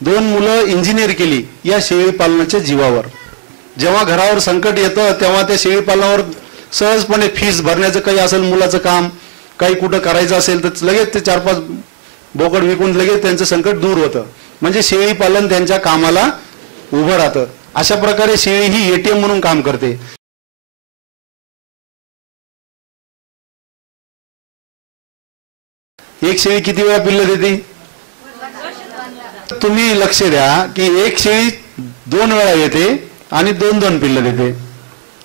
2 मुलं इंजिनियर केली या शेळी पालनाच्या जीवावर. जेव्हा घरावर संकट येतं तेव्हा त्या शेळी पालनावर सहजपणे फीस भरण्याचं काही असेल, मुलाचं काम काही कुठं करायचं असेल तर लगेच ते 4-5 बोकड विकून लगेच त्यांचं संकट दूर होतं. म्हणजे शेळी पालन त्यांच्या कामाला उभं राहतं. अशा प्रकारे शेळी ही ATM म्हणून काम करते. एक शेळी किती वेळा पिल्लं देते? तुम्ही लक्ष द्या की एक शेळी 2 वेळा येते आणि 2-2 पिल्लं देते.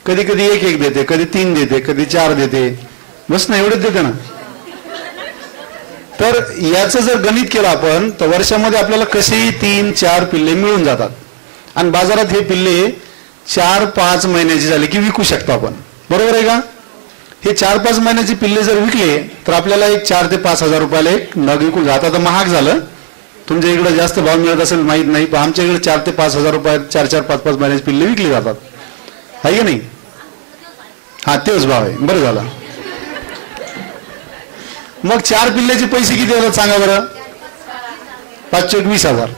कधी कधी 1-1 देते, कधी 3 देते, कधी 4 देते. बस ना, एवढेच देते ना. तर याचं जर गणित केलं आपण तर वर्षामध्ये आपल्याला कसेही 3-4 पिल्ले मिळून जातात. आणि बाजारात हे पिल्ले 4-5 महिन्याची झाली की विकू शकतो आपण. बरोबर आहे का? हे 4-5 महिन्याची पिल्ले जर विकले तर आपल्याला एक 4 ते 5 हजार रुपयाला एक नग विकून जातात. आता महाग झालं, तुमच्या इकडे जास्त भाव मिळत असेल माहीत नाही, पण आमच्या इकडे 4 ते 5 हजार रुपयात 4-4, 5-5 महिन्याची पिल्ले विकली जातात. आहे की नाही? हा, तेच भाव आहे. बरं झालं. मग 4 पिल्ल्याचे पैसे किती होतात सांगा बरं? 5-20 हजार.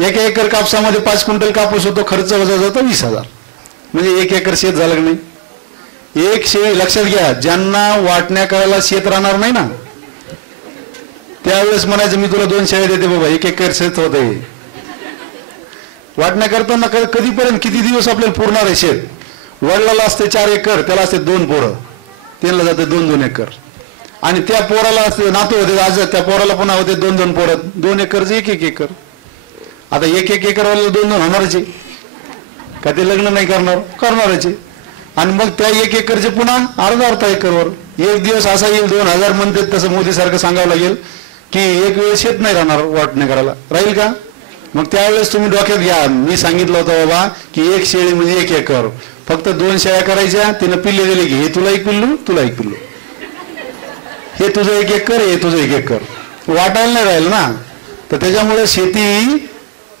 1 एकर कापसामध्ये 5 क्विंटल कापूस होतो, खर्च वजा जातो 20 हजार. म्हणजे 1 एकर शेत झालं की नाही? एक शेळी, लक्षात घ्या, ज्यांना वाटण्या करायला शेत राहणार नाही ना त्यावेळेस म्हणायचं मी तुला 2 शेळ्या देते बाबा, 1 एकर शेत होत आहे. वाटण्या करताना कधीपर्यंत किती दिवस आपल्याला पुरणार आहे शेत? वडिलाला असते 4 एकर, त्याला असते 2 पोरं, त्यांना जाते 2-2 एकर. आणि त्या पोराला असते नातू होते, आज त्या पोराला पुन्हा होते 2-2 पोरं, 2 एकरचे 1-1 एकर. आता 1-1 एकर वाला 2-2 होणारच आहे का? ते लग्न नाही करणारच आहे. आणि मग त्या 1 एकरचे पुन्हा अर्धा एकरवर. एक दिवस असा येईल 2000 म्हणतात तसं मोदी सारखं सांगावं लागेल की एक वेळ शेत नाही राहणार वाटणे करायला. राहील का? मग त्यावेळेस तुम्ही डोक्यात घ्या, मी सांगितलं होतं बाबा की एक शेळी म्हणजे 1 एकर, फक्त 2 शेळ्या करायच्या, तिनं पिल्ले दिले की हे तुला 1 पिल्लू, तुला 1 पिल्लू, हे तुझं 1 एकर, हे तुझं 1 एकर. वाटायला नाही राहील ना. तर त्याच्यामुळे शेती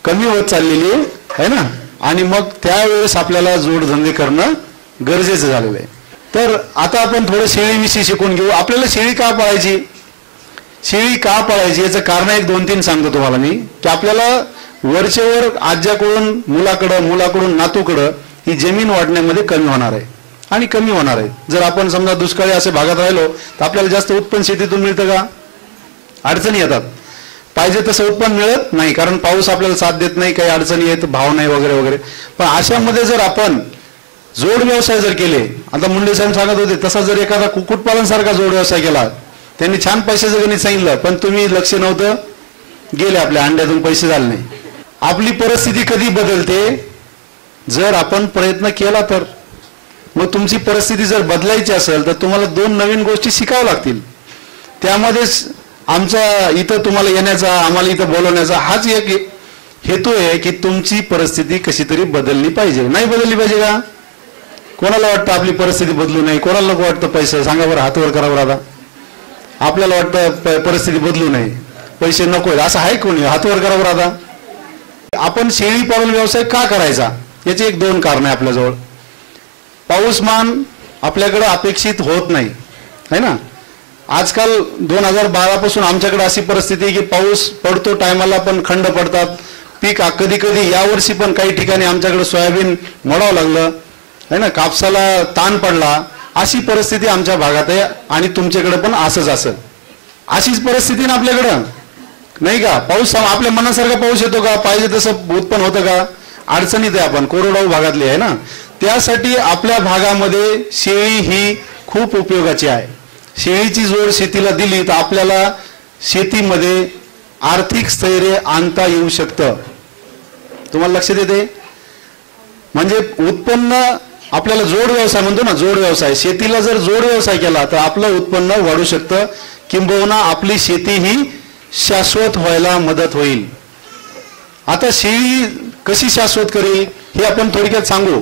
कमी होत चाललेली आहे ना. आणि मग त्यावेळेस आपल्याला जोडधंदे करणं गरजेचं झालेलं आहे. तर आता आपण थोडं शेळीविषयी शिकून घेऊ. आपल्याला शेळी का पाळायची? शेळी का पाळायची याचं कारण 1-2-3 सांगतो तुम्हाला मी, की आपल्याला वरचेवर आज्याकडून मुलाकडून नातूकडं ही जमीन वाटण्यामध्ये कमी होणार आहे आणि कमी होणार आहे. जर आपण समजा दुष्काळी असे भागात राहिलो तर आपल्याला जास्त उत्पन्न शेतीतून मिळतं का? अडचणी येतात. पाहिजे तसं उत्पन्न मिळत नाही, कारण पाऊस आपल्याला साथ देत नाही, काही अडचणी येत, भाव नाही वगैरे वगैरे. पण अशामध्ये जर आपण जोड व्यवसाय जर केले, आता मुंडे साहेब सांगत होते तसा जर एखादा कुक्कुटपालन सारखा जोड व्यवसाय केला, त्यांनी छान पैशाचं गणित सांगितलं, पण तुम्ही लक्ष नव्हतं, गेले आपल्या अंड्यातून पैसे झाले नाही. आपली परिस्थिती कधी बदलते? जर आपण प्रयत्न केला तर. मग तुमची परिस्थिती जर बदलायची असेल तर तुम्हाला 2 नवीन गोष्टी शिकाव्या लागतील. त्यामध्येच आमचा इथं तुम्हाला येण्याचा, आम्हाला इथं बोलवण्याचा हाच एक हेतू आहे की तुमची परिस्थिती कशी तरी बदलली पाहिजे. नाही बदलली पाहिजे का? कोणाला वाटतं आपली परिस्थिती बदलू नये? कोणाला नको वाटतं पैसे? सांगा बरं, हातवर करावं. आता आपल्याला वाटतं परिस्थिती बदलू नये, पैसे नको, असं आहे कोणी? हातवर करावं. आता आपण शेळी पालन व्यवसाय का करायचा याचे 1-2 कारण आहे आपल्याजवळ. पाऊसमान आपल्याकडे अपेक्षित होत नाही, है ना. आजकाल 2012 पासून आमच्याकडे अशी परिस्थिती आहे की पाऊस पडतो टायमाला पण खंड पडतात. पीक कधी कधी यावर्षी पण काही ठिकाणी आमच्याकडे सोयाबीन मोडावं लागलं, है ना, कापसाला ताण पडला. अशी परिस्थिती आमच्या भागात आहे आणि तुमच्याकडे पण असंच असेल. अशीच परिस्थिती ना आपल्याकडं, नाही का? पाऊस आपल्या मनासारखा पाऊस येतो का? पाहिजे तसं उत्पन्न होतं का? अडचणीत आहे आपण, कोरडवाहू भागातली आहे ना. त्यासाठी आपल्या भागामध्ये शेळी ही खूप उपयोगाची आहे. शेळीची जोड शेतीला दिली तर आपल्याला शेतीमध्ये आर्थिक स्थैर्य आणता येऊ शकतं. तुम्हाला लक्षात येते? म्हणजे उत्पन्न आपल्याला जोड व्यवसाय म्हणतो ना, जोड व्यवसाय. शेतीला जर जोड व्यवसाय केला तर आपलं उत्पन्न वाढू शकतं, किंबहुना आपली शेती ही शाश्वत व्हायला मदत होईल. आता शेळी कशी शाश्वत करेल हे आपण थोडक्यात सांगू,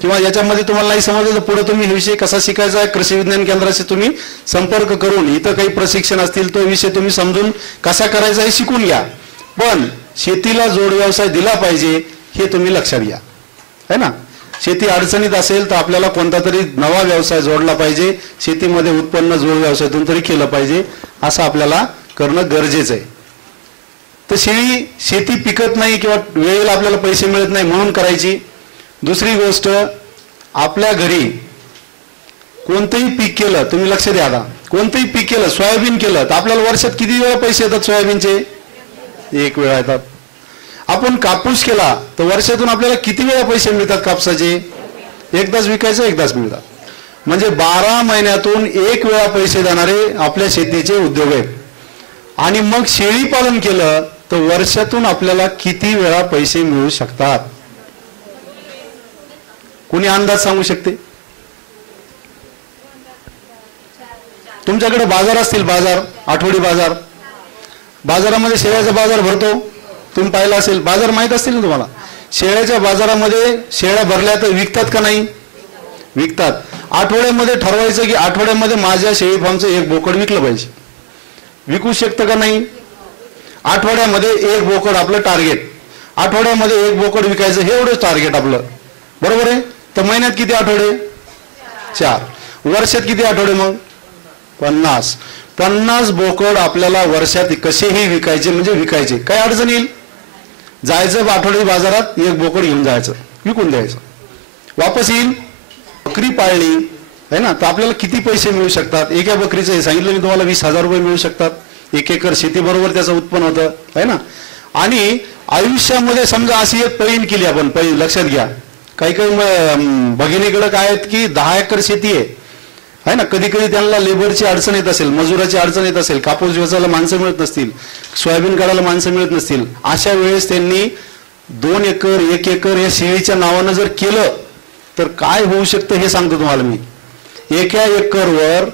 किंवा याच्यामध्ये तुम्हाला नाही समजलं तर पुढे तुम्ही हे विषय कसा शिकायचा आहे कृषी विज्ञान केंद्राशी तुम्ही संपर्क करून इथं काही प्रशिक्षण असतील तो विषय तुम्ही समजून कसा करायचा हे शिकून घ्या. पण शेतीला जोड व्यवसाय दिला पाहिजे हे तुम्ही लक्षात घ्या, है ना. शेती अडचणीत असेल तर आपल्याला कोणता तरी नवा व्यवसाय जोडला पाहिजे. शेतीमध्ये उत्पन्न जोड व्यवसायातून तरी केलं पाहिजे, असं आपल्याला करणं गरजेचं आहे. तर शेती पिकत नाही किंवा वेळेला आपल्याला पैसे मिळत नाही म्हणून करायची. दुसरी गोष्ट, आपल्या घरी कोणतंही पीक केलं, तुम्ही लक्ष द्या, आता कोणतंही पीक केलं, सोयाबीन केलं, तर आपल्याला वर्षात किती वेळा पैसे येतात सोयाबीनचे? एक वेळा येतात. आपण कापूस केला तर वर्षातून आपल्याला किती वेळा पैसे मिळतात कापसाचे? एकदाच विकायचं, एकदाच मिळतात. म्हणजे 12 महिन्यातून एक वेळा पैसे देणारे आपल्या शेतीचे उद्योग आहेत. आणि मग शेळी पालन केलं तर वर्षातून आपल्याला किती वेळा पैसे मिळू शकतात? कोणी अंदाज सांगू शकते? तुमच्याकडे बाजार असतील, बाजार, आठवडी बाजार, बाजारामध्ये शेळ्याचा बाजार भरतो, तुम्ही पाहिला असेल, बाजार माहित असतील ना तुम्हाला. शेळ्याच्या बाजारामध्ये शेळ्या भरल्या तर विकतात का नाही? विकतात. आठवड्यामध्ये ठरवायचं की आठवड्यामध्ये माझ्या शेळी फार्मचं एक बोकड विकलं पाहिजे. विकू शकतं का नाही? आठवड्यामध्ये एक बोकड आपलं टार्गेट, आठवड्यामध्ये एक बोकड विकायचं, हे एवढंच टार्गेट आपलं, बरोबर आहे. तर महिन्यात किती आठवडे? 4. वर्षात किती आठवडे? मग 50 बोकड आपल्याला वर्षात कसेही विकायचे, म्हणजे विकायचे. काय अडचण येईल? जायचं आठवडी बाजारात, एक बोकड घेऊन जायचं, विकून द्यायचं, वापस येईल. बकरी पाळली आहे ना, तर आपल्याला किती पैसे मिळू शकतात? एका बकरीचं हे सांगितलं मी तुम्हाला, 20,000 रुपये मिळू शकतात. 1 एकर शेती बरोबर त्याचं उत्पन्न होतं, आहे ना. आणि आयुष्यामध्ये समजा अशी एक पैन केली आपण, पैन लक्षात घ्या, काही भगिनीकडे काय आहेत की 10 एकर शेती आहे ना. कधी कधी त्यांना लेबरची अडचण येत असेल, मजुराची अडचण येत असेल, कापूस वेचायला माणसं मिळत नसतील, सोयाबीन काढायला माणसं मिळत नसतील, अशा वेळेस त्यांनी 2 एकर 1 एकर या शेळीच्या नावानं जर केलं तर काय होऊ शकतं हे सांगतो तुम्हाला मी. एका एकरवर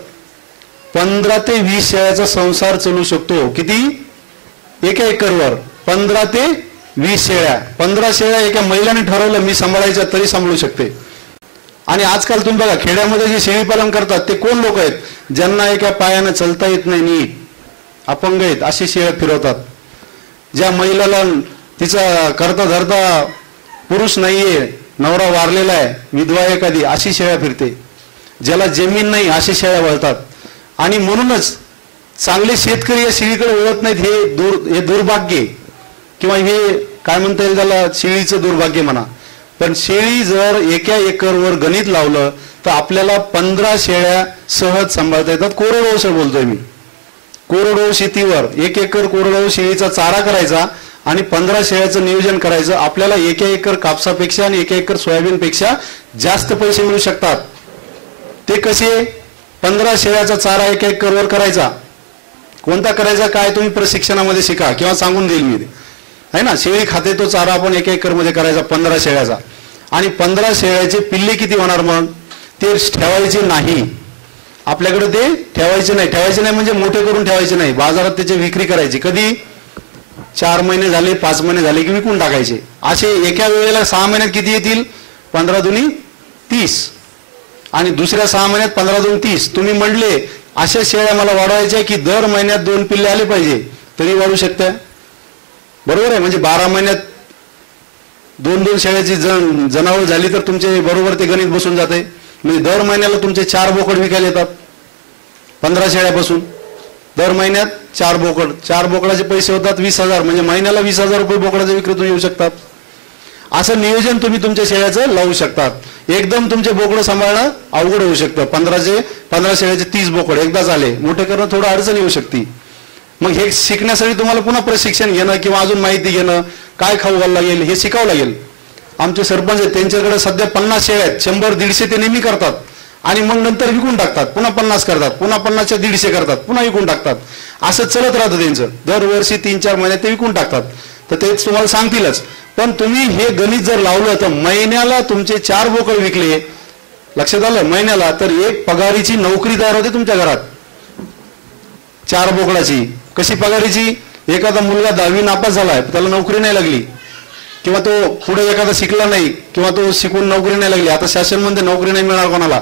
15 ते 20 शेळ्याचा संसार चालू शकतो. किती? एका एकरवर 15 ते 20 शेळ्या. 15 शेळ्या एका महिलाने ठरवलं मी सांभाळायच्या तरी सांभाळू शकते. आणि आजकाल तुम्ही बघा, खेड्यामध्ये जे शेळी पालन करतात ते कोण लोक आहेत? ज्यांना एका पायानं चालता येत नाही, नीट अपंग आहेत, अशी शेळ्या फिरवतात. ज्या महिलाला तिचा करता धरता पुरुष नाहीये, नवरा वारलेला आहे, विधवा एखादी, अशी शेळ्या फिरते. ज्याला जमीन नाही अशी शेळ्या वळतात. आणि म्हणूनच चांगले शेतकरी या शेळीकडे वळत नाहीत. हे दुर्भाग्य, किंवा हे काय म्हणता येईल त्याला, शेळीचं दुर्भाग्य म्हणा. पण शेळी जर एका एकरवर गणित लावलं तर आपल्याला 15 शेळ्या सहज सांभाळता येतात. कोरडवाहू बोलतोय मी, कोरडवाहू शेतीवर 1 एकर कोरडवाहू शेळीचा चारा करायचा आणि 15 शेळ्याचं नियोजन करायचं. आपल्याला 1 एकर कापसापेक्षा आणि 1 एकर सोयाबीनपेक्षा जास्त पैसे मिळू शकतात. ते कसे? 15 शेळ्याचा चारा 1 एकरवर करायचा. कोणता करायचा काय तुम्ही प्रशिक्षणामध्ये शिका किंवा सांगून देईल मी, आहे ना. शेळी खाते तो चारा आपण 1 एकर मध्ये करायचा 15 शेळ्याचा. आणि 15 शेळ्याचे पिल्ले किती होणार? मग ते ठेवायचे नाही आपल्याकडे, ते ठेवायचे नाही म्हणजे मोठे करून ठेवायचे नाही, बाजारात त्याची विक्री करायची. कधी? 4 महिने झाले, 5 महिने झाले की विकून टाकायचे. असे एका वेळेला 6 महिन्यात किती येतील? 15 दुनी 30. आणि दुसऱ्या 6 महिन्यात 15 दुनी 30. तुम्ही म्हणले अशा शेळ्या मला वाढवायच्या की दर महिन्यात 2 पिल्ले आले पाहिजे, तरी वाढू शकतं, बरोबर आहे. म्हणजे 12 महिन्यात 2 शेळ्याची जनावर झाली तर तुमचे बरोबर ते गणित बसून जाते. म्हणजे दर महिन्याला तुमचे 4 बोकड विकायला येतात 15 शेळ्यापासून. दर महिन्यात 4 बोकड, 4 बोकडाचे पैसे होतात 20,000. म्हणजे महिन्याला 20,000 रुपये बोकडाच्या विक्रीतून येऊ शकतात. असं नियोजन तुम्ही तुमच्या शेळ्याचं लावू शकतात. एकदम तुमचे बोकडं सांभाळणं अवघड होऊ शकतं. 15 शेळ्याचे 30 बोकड एकदाच आले, मोठे करणं थोडं अडचण येऊ शकते. मग हे शिकण्यासाठी तुम्हाला पुन्हा प्रशिक्षण घेणं किंवा अजून माहिती घेणं, काय खाऊ घालावं लागेल हे शिकावं लागेल. आमचे सरपंच आहेत, त्यांच्याकडे सध्या 50 शेळ्या आहेत, 100-150 ते नेहमी करतात आणि मग नंतर विकून टाकतात. पुन्हा 50 करतात, पुन्हा 50च्या 150 करतात, पुन्हा विकून टाकतात. असं चलत राहतं त्यांचं. दरवर्षी 3-4 महिन्यात ते विकून टाकतात. तर तेच तुम्हाला सांगतीलच. पण तुम्ही हे गणित जर लावलं तर महिन्याला तुमचे 4 बोकड विकले, लक्षात आलं, महिन्याला, तर एक पगारीची नोकरी तयार होते तुमच्या घरात 4 बोकडाची. कशी पगारीची? एखादा मुलगा 10वी नापास झालाय, त्याला नोकरी नाही लागली, किंवा तो पुढे एखादा शिकला नाही, किंवा तो शिकून नोकरी नाही लागली, आता शासन म्हणते नोकरी नाही मिळणार कोणाला,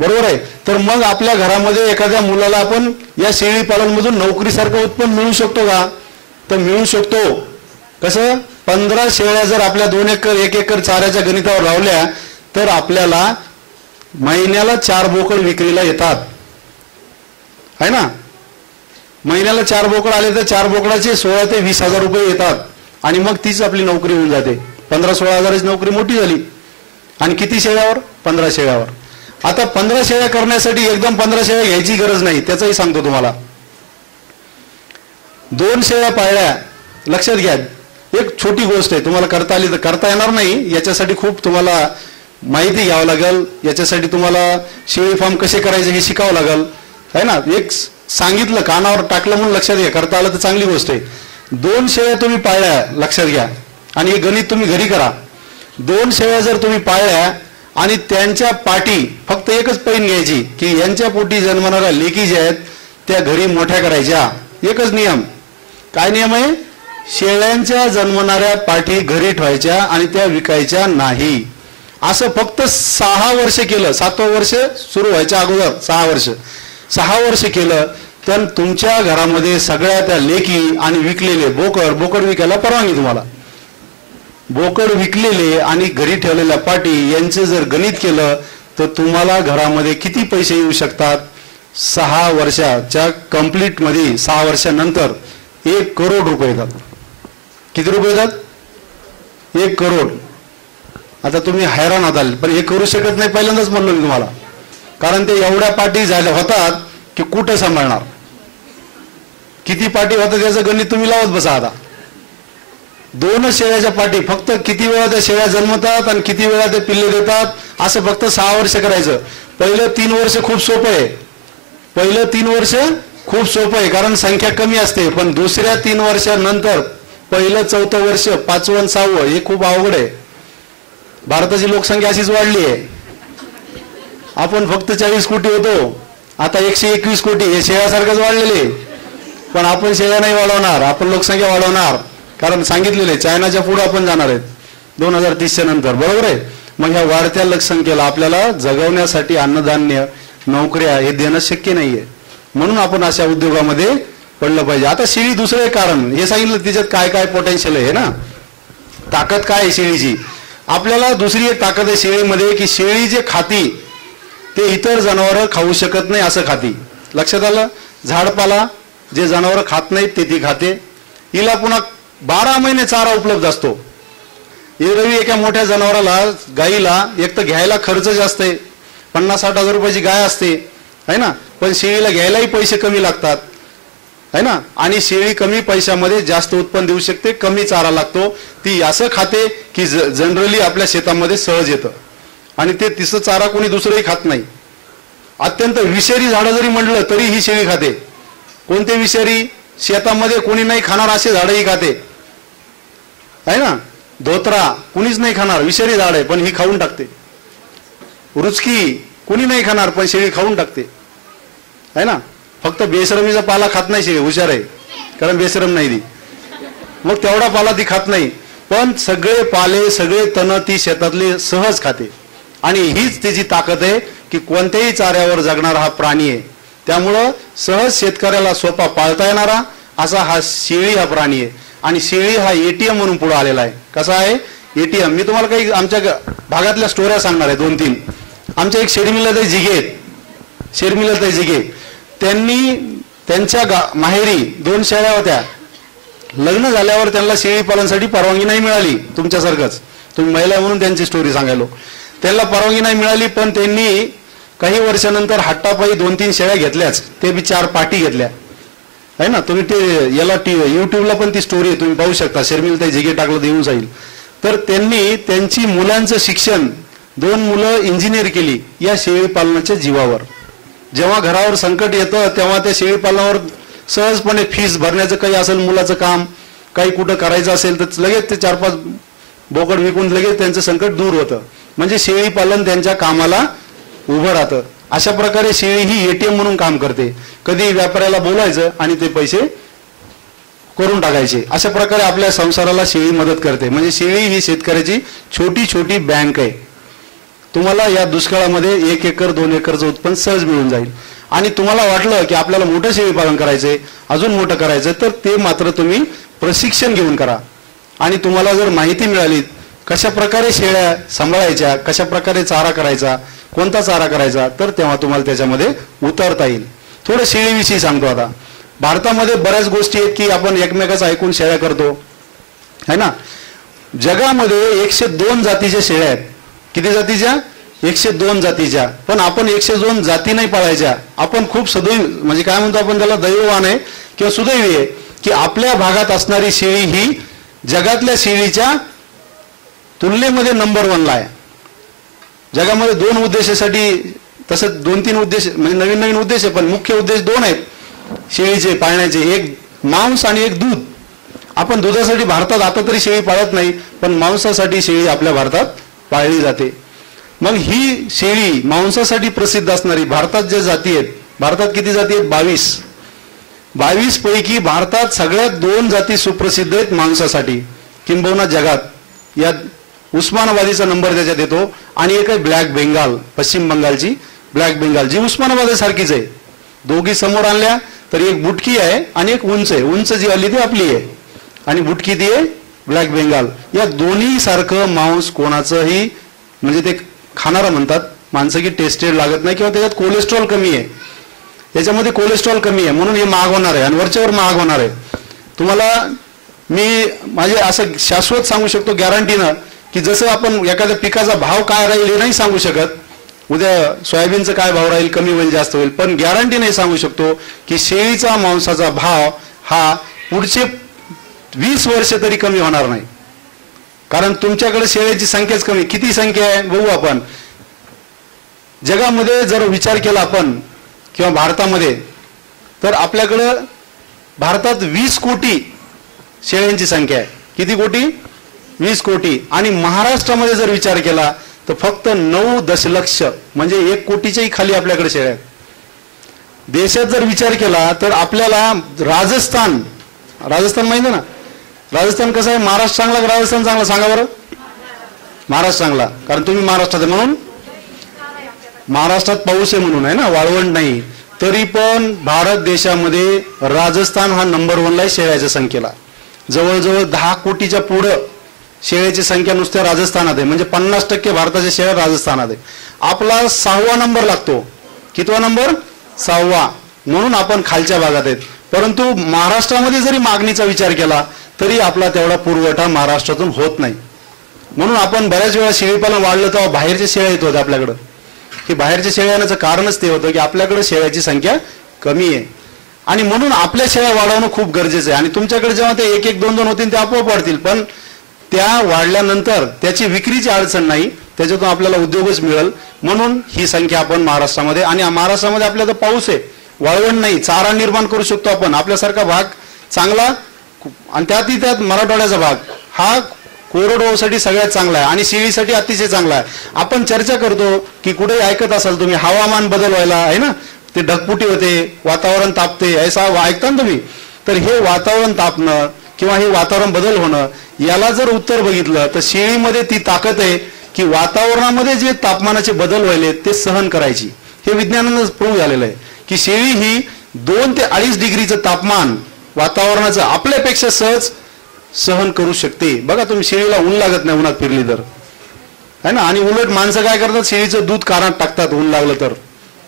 बरोबर आहे. तर मग आपल्या घरामध्ये एखाद्या मुलाला आपण या शेळी पालन मधून नोकरीसारखं उत्पन्न मिळू शकतो का? तर मिळू शकतो. कसं? 15 शेळ्या जर आपल्या 2 एकर 1 एकर चाऱ्याच्या गणितावर लावल्या तर आपल्याला महिन्याला 4 बोकड विक्रीला येतात, आहे ना. महिन्याला 4 बोकड आले तर 4 बोकडाचे 16 ते 20,000 रुपये येतात आणि मग तीच आपली नोकरी होऊन जाते. 15-16 हजाराची नोकरी मोठी झाली. आणि किती शेळ्यावर? 15 शेळ्यावर. आता 15 शेळ्या करण्यासाठी एकदम 15 शेळ्या घ्यायची गरज नाही, त्याचंही सांगतो तुम्हाला. 2 शेळ्या पाळल्या, लक्षात घ्या. एक छोटी गोष्ट आहे, तुम्हाला करता आली तर करता येणार नाही, याच्यासाठी खूप तुम्हाला माहिती घ्यावं लागेल. याच्यासाठी तुम्हाला शेळी फार्म कसे करायचे हे शिकावं लागेल, है ना. एक सांगितलं कानावर टाकलं म्हणून लक्षात घ्या, करता आलं तर चांगली गोष्ट आहे. 2 शेळ्या तुम्ही पाळल्या, लक्षात घ्या, आणि हे गणित तुम्ही घरी करा. 2 शेळ्या जर तुम्ही पाळल्या आणि त्यांच्या पाठी फक्त एकच पैन घ्यायची की यांच्या पोटी जन्मणाऱ्या लेकी ज्या आहेत त्या घरी मोठ्या करायच्या. एकच नियम. काय नियम आहे? शेळ्यांच्या जन्मणाऱ्या पाठी घरी ठेवायच्या आणि त्या विकायच्या नाही. असं फक्त 6 वर्ष केलं, 7वं वर्ष सुरू व्हायच्या अगोदर 6 वर्ष केलं तर तुमच्या घरामध्ये सगळ्या त्या लेकी आणि विकलेले बोकड विकायला परवानगी तुम्हाला. बोकड विकलेले आणि घरी ठेवलेल्या पाटी यांचे जर गणित केलं तर तुम्हाला घरामध्ये किती पैसे येऊ शकतात? 6 वर्षाच्या कंप्लीट मध्ये 6 वर्षानंतर 1 करोड रुपये येतात. किती रुपये येतात? 1 करोड. आता तुम्ही हैराण होताल, पण हे करू शकत नाही, पहिल्यांदाच म्हणलो मी तुम्हाला. कारण ते एवढ्या पाटी झाल्या होतात की कुठं सांभाळणार. किती पाटी होतात त्याचं गणित तुम्ही लावत बसा. आता 2 शेळ्याच्या पाठी फक्त किती वेळा त्या शेळ्या जन्मतात आणि किती वेळा ते पिल्ले देतात, असं फक्त 6 वर्ष करायचं. पहिलं 3 वर्ष खूप सोपं आहे. कारण संख्या कमी असते. पण दुसऱ्या 3 वर्षानंतर पहिलं 4थं वर्ष, 5वं आणि 6वं हे खूप अवघड आहे. भारताची लोकसंख्या अशीच वाढली आहे. आपण फक्त 40 कोटी होतो, आता 121 कोटी. हे शेळ्यासारखंच वाढलेले. पण आपण शेळ्या नाही वाढवणार, आपण लोकसंख्या वाढवणार. कारण सांगितलेले चायनाच्या पुढे आपण जाणार आहेत 2030च्या नंतर, बरोबर आहे. मग ह्या वाढत्या लोकसंख्येला आपल्याला जगवण्यासाठी अन्नधान्य, नोकऱ्या हे देणं शक्य नाहीये. म्हणून आपण अशा उद्योगामध्ये पडलं पाहिजे. आता शेळी दुसरं एक कारण हे सांगितलं, तिच्यात काय काय पोटेन्शियल आहे ना, ताकद काय आहे शेळीची. आपल्याला दुसरी एक ताकद आहे शेळीमध्ये की शेळी जे खाती ते इतर जनावरं खाऊ शकत नाही असं खाती. लक्षात आलं? झाडपाला जे जनावरं खात नाहीत ते ती खाते. हिला पुन्हा 12 महिने चारा उपलब्ध असतो. एरवी एका मोठ्या जनावराला, गाईला एक तर घ्यायला खर्च जास्त आहे, 50-60 हजार रुपयाची गाय असते, है ना. पण शेळीला घ्यायलाही पैसे कमी लागतात, है ना. आणि शेळी कमी पैशामध्ये जास्त उत्पन्न देऊ शकते, कमी चारा लागतो. ती असं खाते की जनरली आपल्या शेतामध्ये सहज येतं. आणि ते तिचं चारा कोणी दुसरंही खात नाही. अत्यंत विषारी झाडं जरी म्हटलं तरी ही शेळी खाते. कोणते विषारी? शेतामध्ये कोणी नाही खाणार असे झाडंही खाते, है ना. धोत्रा कुणीच नाही खाणार, विषारी झाड आहे, पण ही खाऊन टाकते. रुचकी कुणी नाही खाणार, पण शेळी खाऊन टाकते, है ना. फक्त बेशरमीचा पाला खात नाही शेळी, हुशार आहे, कारण बेशरम नाही ती. मग तेवढा पाला ती खात नाही, पण सगळे पाले, सगळे तण ती शेतातले सहज खाते. आणि हीच त्याची ताकद आहे की कोणत्याही चाऱ्यावर जगणारा हा प्राणी आहे. त्यामुळं सहज शेतकऱ्याला सोपा पाळता येणारा असा हा शेळी हा प्राणी आहे. आणि शेळी हा एटीएम म्हणून पुढे आलेला आहे. कसा आहे? एटीएम. मी तुम्हाला काही आमच्या भागातल्या स्टोऱ्या सांगणार आहे 2-3. आमच्या एक शर्मिलाताई जिगे, त्यांनी त्यांच्या माहेरी 2 शेळ्या होत्या. लग्न झाल्यावर त्यांना शेळी पालनासाठी परवानगी नाही मिळाली. तुमच्यासारखंच, तुम्ही महिला म्हणून त्यांची स्टोरी सांगायलो. त्यांना परवानगी नाही मिळाली, पण त्यांनी काही वर्षानंतर हट्टापायी 2-3 शेळ्या घेतल्याच. ते बी 4 पाटी घेतल्या, है ना. तुम्ही ते याला युट्यूबला पण ती स्टोरी आहे, तुम्ही पाहू शकता. शर्मिलाताई जिगे टाकलं तर येऊन जाईल. तर त्यांनी त्यांची मुलांचं शिक्षण, 2 मुलं इंजिनियर केली या शेळी पालनाच्या जीवावर. जेव्हा घरावर संकट येतं तेव्हा त्या शेळी पालनावर सहजपणे फीस भरण्याचं काही असेल, मुलाचं काम काही कुठं करायचं असेल तर लगेच ते 4-5 बोकड विकून लगेच त्यांचं संकट दूर होतं. म्हणजे शेळी पालन त्यांच्या कामाला उभं राहतं. अशा प्रकारे शेळी ही एटीएम म्हणून काम करते. कधी व्यापाऱ्याला बोलायचं आणि ते पैसे करून टाकायचे. अशा प्रकारे आपल्या संसाराला शेळी मदत करते. म्हणजे शेळी ही शेतकऱ्याची छोटी छोटी बँक आहे. तुम्हाला या दुष्काळामध्ये 1 एकर 2 एकरचं उत्पन्न सहज मिळून जाईल. आणि तुम्हाला वाटलं की आपल्याला मोठं शेळी पालन करायचंय, अजून मोठं करायचं, तर ते मात्र तुम्ही प्रशिक्षण घेऊन करा. आणि तुम्हाला जर माहिती मिळाली कशा प्रकारे शेळ्या सांभाळायच्या, कशा प्रकारे चारा करायचा, कोणता चारा करायचा, तर तेव्हा तुम्हाला त्याच्यामध्ये उतरता येईल. थोडं शेळीविषयी सांगतो आता. भारतामध्ये बऱ्याच गोष्टी आहेत की आपण एकमेकाचं ऐकून शेळ्या करतो, है ना. जगामध्ये 102 जातीच्या शेळ्या आहेत. किती जातीच्या? 102 जातीच्या. पण आपण 102 जाती नाही पाळायच्या. आपण खूप सदैव, म्हणजे काय म्हणतो आपण त्याला, दैववान आहे किंवा सुदैवी आहे की आपल्या भागात असणारी शेळी ही जगातल्या शेळीच्या तुलनेमध्ये नंबर 1ला आहे. जगामध्ये 2 उद्देशासाठी, तसं 2-3 उद्देश, म्हणजे नवीन नवीन उद्देश आहे, पण मुख्य उद्देश 2 आहेत शेळीचे पाळण्याचे, एक मांस आणि एक दूध. आपण दुधासाठी भारतात आता तरी शेळी पाळत नाही, पण मांसासाठी शेळी आपल्या भारतात पाळली जाते. मग ही शेळी मांसासाठी प्रसिद्ध असणारी भारतात जे जाती आहेत, भारतात किती जाती आहेत? 22 पैकी भारतात सगळ्यात 2 जाती सुप्रसिद्ध आहेत मांसासाठी, किंबहुना जगात. यात उस्मानाबादीचा नंबर त्याच्यात येतो, आणि एक आहे ब्लॅक बेंगाल, पश्चिम बंगालची ब्लॅक बेंगाल, जी उस्मानाबादी सारखीच आहे. दोघी समोर आणल्या तर एक बुटकी आहे आणि एक उंच आहे. उंच जी आली ती आपली आहे आणि बुटकी ती आहे ब्लॅक बेंगाल. या दोन्ही सारखं मांस कोणाचंही, म्हणजे ते खाणारा म्हणतात माणसं की टेस्टेड लागत नाही, किंवा त्याच्यात कोलेस्ट्रॉल कमी आहे, याच्यामध्ये कोलेस्ट्रॉल कमी आहे, म्हणून हे महाग होणार आहे आणि वरच्यावर महाग होणार आहे. तुम्हाला मी माझे असं शाश्वत सांगू शकतो गॅरंटीनं की जसं आपण एखाद्या पिकाचा भाव काय राहील हे नाही सांगू शकत, उद्या सोयाबीनचा काय भाव राहील, कमी होईल जास्त होईल, पण गॅरंटी नाही सांगू शकतो की शेळीचा मांसाचा भाव हा पुढचे 20 वर्ष तरी कमी होणार नाही. कारण तुमच्याकडे शेळ्याची संख्याच कमी. किती संख्या आहे बघू आपण. जगामध्ये जर विचार केला आपण किंवा भारतामध्ये, तर आपल्याकडं भारतात 20 कोटी शेळ्यांची संख्या आहे. किती कोटी? 20 कोटी. आणि महाराष्ट्रामध्ये जर विचार केला तर फक्त 9 दशलक्ष, म्हणजे 1 कोटीच्याही खाली आपल्याकडे शेळ्या आहेत. देशात जर विचार केला तर आपल्याला राजस्थान माहिती आहे ना, राजस्थान कसं आहे? महाराष्ट्र चांगला का राजस्थान चांगला? सांगा बरं. महाराष्ट्र चांगला, कारण तुम्ही महाराष्ट्रात आहे म्हणून. महाराष्ट्रात पाऊस आहे म्हणून, आहे ना, वाळवंट नाही. तरी पण भारत देशामध्ये राजस्थान हा नंबर 1ला आहे शेळ्याच्या संख्येला. जवळजवळ 10 कोटीच्या पुढं शेळ्याची संख्या नुसत्या राजस्थानात आहे, म्हणजे 50% भारताच्या शेळ्या राजस्थानात आहे. आपला 6वा नंबर लागतो. कितवा नंबर? 6वा. म्हणून आपण खालच्या भागात आहेत. परंतु महाराष्ट्रामध्ये जरी मागणीचा विचार केला तरी आपला तेवढा पुरवठा महाराष्ट्रातून होत नाही. म्हणून आपण बऱ्याच वेळा शेळीपालन वाढलं तेव्हा बाहेरच्या शेळ्या येत होत्या आपल्याकडं. की बाहेरच्या शेळ्या येण्याचं कारणच ते होतं की आपल्याकडे शेळ्याची संख्या कमी आहे, आणि म्हणून आपल्या शेळ्या वाढवणं खूप गरजेचं आहे. आणि तुमच्याकडे जेव्हा ते 1-1, 2-2 होतील ते आपोआप वाढतील, पण त्या वाढल्यानंतर त्याची विक्रीची अडचण नाही, त्याच्यातून आपल्याला उद्योगच मिळेल. म्हणून ही संख्या आपण महाराष्ट्रामध्ये, आणि महाराष्ट्रामध्ये आपल्याला पाऊस आहे, वाळवण नाही, चारा निर्माण करू शकतो आपण. आपल्यासारखा भाग चांगला, आणि त्यात मराठवाड्याचा भाग हा कोरडवाहूसाठी सगळ्यात चांगला आहे आणि शेळीसाठी अतिशय चांगला आहे. आपण चर्चा करतो की कुठे ऐकत असाल तुम्ही हवामान बदल व्हायला, आहे ना, ते ढगफुटी होते, वातावरण तापते, ऐसा ऐकता ना तुम्ही. तर हे वातावरण तापणं किंवा हे वातावरण बदल होणं, याला जर उत्तर बघितलं तर शेळीमध्ये ती ताकद आहे की वातावरणामध्ये जे तापमानाचे बदल व्हायले ते सहन करायची. हे विज्ञानानं प्रूव्ह झालेलं आहे की शेळी ही 2 ते 2.5 डिग्रीचं तापमान वातावरणाचं आपल्यापेक्षा सहज सहन करू शकते. बघा तुम्ही, शेळीला ऊन लागत नाही उन्हात फिरली तर, है ना. आणि उलट माणसं काय करतात, शेळीचं दूध कानात टाकतात ऊन लागलं तर.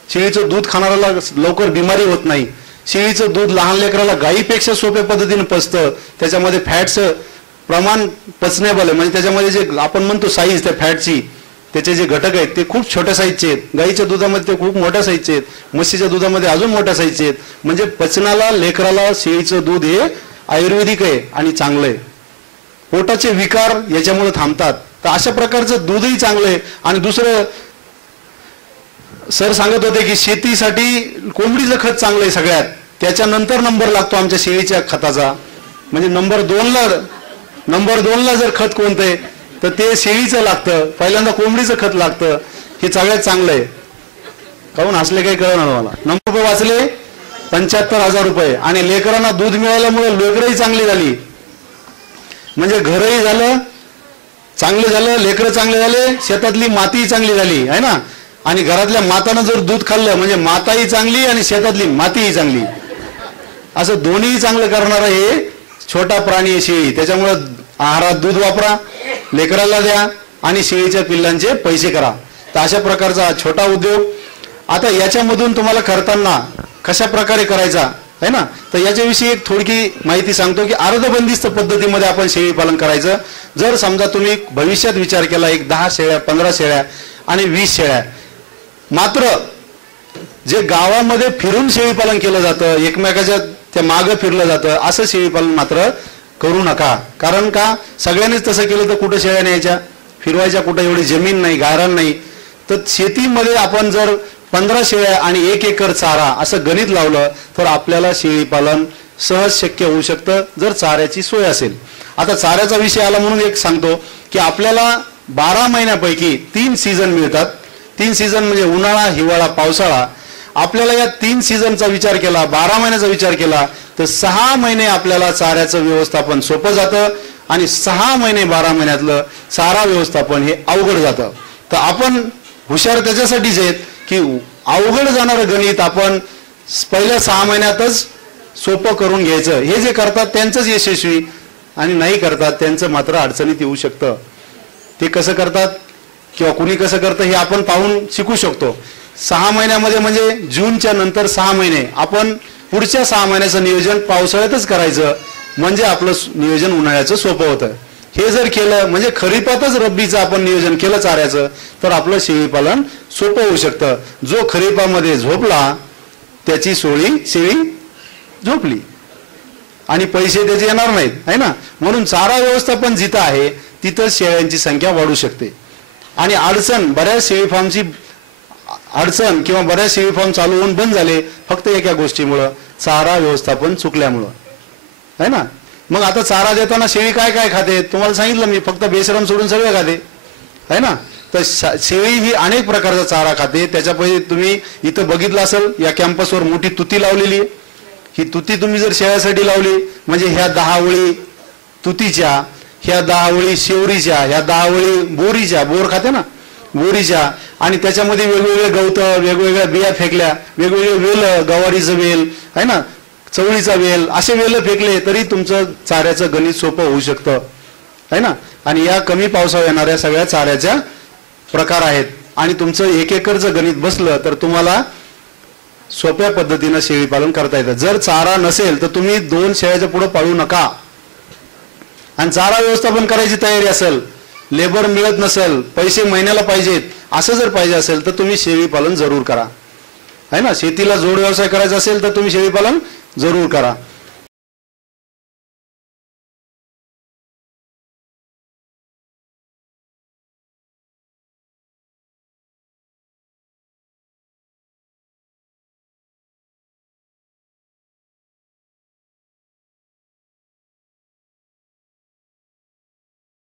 शेळीचं दूध खाणाऱ्याला लवकर बिमारी होत नाही. शेळीचं दूध लहान लेकराला गाईपेक्षा सोप्या पद्धतीने पचतं. त्याच्यामध्ये फॅटचं प्रमाण पचनेबल आहे, म्हणजे त्याच्यामध्ये जे आपण म्हणतो साईज त्या फॅटची, त्याचे जे घटक आहेत ते खूप छोट्या साईजचे आहेत. गाईच्या दुधामध्ये ते खूप मोठ्या साईजचे आहेत, म्हशीच्या दुधामध्ये अजून मोठ्या साईजचे आहेत. म्हणजे पचनाला लेकराला शेळीचं दूध हे आयुर्वेदिक आहे आणि चांगलं आहे. पोटाचे विकार याच्यामुळे थांबतात. तर अशा प्रकारचं दूधही चांगलं आहे. आणि दुसरं सर सांगत होते की शेतीसाठी कोंबडीचं खत चांगलं आहे सगळ्यात, त्याच्यानंतर नंबर लागतो आमच्या शेळीच्या खताचा. म्हणजे नंबर 2ला जर खत कोणतं आहे तर ते शेळीचं लागतं, पहिल्यांदा कोंबडीचं खत लागतं. हे सगळ्यात चांगलं आहे. काहून हसले काही कळणार मला. नंबर वाचले 75,000 रुपये. आणि लेकरांना दूध मिळाल्यामुळे लेकरंही चांगली झाली, म्हणजे घरही झालं चांगलं झालं, लेकरं चांगले झाले, शेतातली मातीही चांगली झाली, आहे ना. आणि घरातल्या मातानं जर दूध खाल्लं म्हणजे माताही चांगली आणि शेतातली मातीही चांगली. असं दोन्ही चांगलं करणारं हे छोटा प्राणी आहे शेळी. त्याच्यामुळे आहारात दूध वापरा, लेकराला द्या आणि शेळीच्या पिल्लांचे पैसे करा. तर अशा प्रकारचा छोटा उद्योग. आता याच्यामधून तुम्हाला करताना कशा प्रकारे करायचा आहे ना. तर याच्याविषयी एक थोडकी माहिती सांगतो की अर्धबंदिस्त पद्धतीमध्ये आपण शेळी पालन करायचं. जर समजा तुम्ही भविष्यात विचार केला एक 10 शेळ्या 15 शेळ्या आणि 20 शेळ्या, मात्र जे गावामध्ये फिरून शेळी पालन केलं जातं, एकमेकाच्या त्या मागं फिरलं जातं, असं शेळी पालन मात्र करू नका. कारण का, सगळ्यांनीच तसं केलं तर कुठं शेळ्या न्यायच्या, फिरवायच्या कुठं, एवढी जमीन नाही, गायरान नाही. तर शेतीमध्ये आपण जर 15 शेळ्या आणि 1 एकर चारा असं गणित लावलं तर आपल्याला शेळी पालन सहज शक्य होऊ शकतं, जर चाऱ्याची सोय असेल. आता चाऱ्याचा विषय आला म्हणून एक सांगतो की आपल्याला 12 महिन्यापैकी 3 सीझन मिळतात. 3 सीझन म्हणजे उन्हाळा, हिवाळा, पावसाळा. आपल्याला या 3 सीझनचा विचार केला, 12 महिन्याचा विचार केला तर 6 महिने आपल्याला चाऱ्याचं व्यवस्थापन सोपं जातं आणि 6 महिने 12 महिन्यातलं चारा व्यवस्थापन हे अवघड जातं. तर आपण हुशार त्याच्यासाठीच आहेत की अवघड जाणारं गणित आपण पहिल्या 6 महिन्यातच सोपं करून घ्यायचं. हे जे करतात त्यांचंच यशस्वी आणि नाही करतात त्यांचं मात्र अडचणीत येऊ शकतं. ते कसं करतात किंवा कुणी कसं करतं हे आपण पाहून शिकू शकतो. 6 महिन्यामध्ये म्हणजे जूनच्या नंतर 6 महिने आपण पुढच्या 6 महिन्याचं नियोजन पावसाळ्यातच करायचं, म्हणजे आपलं नियोजन उन्हाळ्याचं सोपं होतं. हे जर केलं म्हणजे खरीपातच रब्बीचं आपण नियोजन केलं चाऱ्याचं तर आपलं शेळी पालन सोपं होऊ शकतं. जो खरीपामध्ये झोपला त्याची शेळी झोपली आणि पैसे त्याचे येणार नाहीत, आहे ना. म्हणून चारा व्यवस्थापन जिथं आहे तिथं शेळ्यांची संख्या वाढू शकते. आणि बऱ्याच शेळी फार्मची अडचण किंवा बऱ्याच शेळी फार्म चालू होऊन बंद झाले फक्त एका गोष्टीमुळं, चारा व्यवस्थापन चुकल्यामुळं, आहे ना. मग आता चारा देताना शेळी काय काय खाते तुम्हाला सांगितलं मी, फक्त बेशरम सोडून सगळं खाते, आहे ना. तर शेळी ही अनेक प्रकारचा चारा खाते. त्याच्यापैकी तुम्ही इथं बघितलं असेल या कॅम्पसवर मोठी तुती लावलेली आहे. ही तुती तुम्ही जर शेळ्यासाठी लावली म्हणजे ह्या 10 ओळी तुतीच्या, ह्या 10 ओळी शेवरीच्या, ह्या 10 ओळी बोरीच्या, बोर खाते ना, बोरीच्या, आणि त्याच्यामध्ये वेगवेगळे गवत, वेगवेगळ्या बिया फेकल्या, वेगवेगळे वेल, गवारीचं वेल, आहे ना, चवळीचा वेल, असे वेल फेकले तरी तुमचं चाऱ्याचं गणित सोपं होऊ शकतं, आहे ना. आणि या कमी पावसावर येणाऱ्या सगळ्या चाऱ्याच्या प्रकार आहेत. आणि तुमचं 1 एकरचं गणित बसलं तर तुम्हाला सोप्या पद्धतीनं शेळी पालन करता येतं. जर चारा नसेल तर तुम्ही 2 शेळ्याच्या पुढे पाळू नका. आणि चारा व्यवस्थापन करायची तयारी असेल, लेबर मिळत नसेल, पैसे महिन्याला पाहिजेत, असं जर पाहिजे असेल तर तुम्ही शेळी पालन जरूर करा, आहे ना. शेतीला जोड व्यवसाय करायचा असेल तर तुम्ही शेळी पालन जरूर करा.